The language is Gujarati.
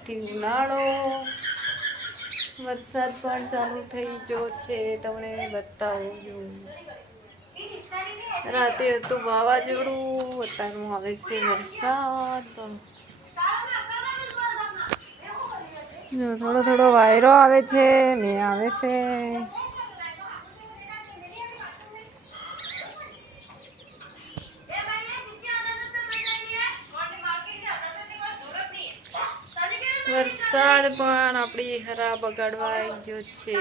ત્યારથી ઉનાળો વરસાદ પણ ચાલુ થઈ ગયો છે તમને બતાવું છું રાતે હતું વાવાઝોડું અત્યારનું આવે છે વરસાદ થોડો થોડો વાયરો આવે છે મેં આવે છે વરસાદ પણ આપણી હરા બગાડવા આવી ગયો છે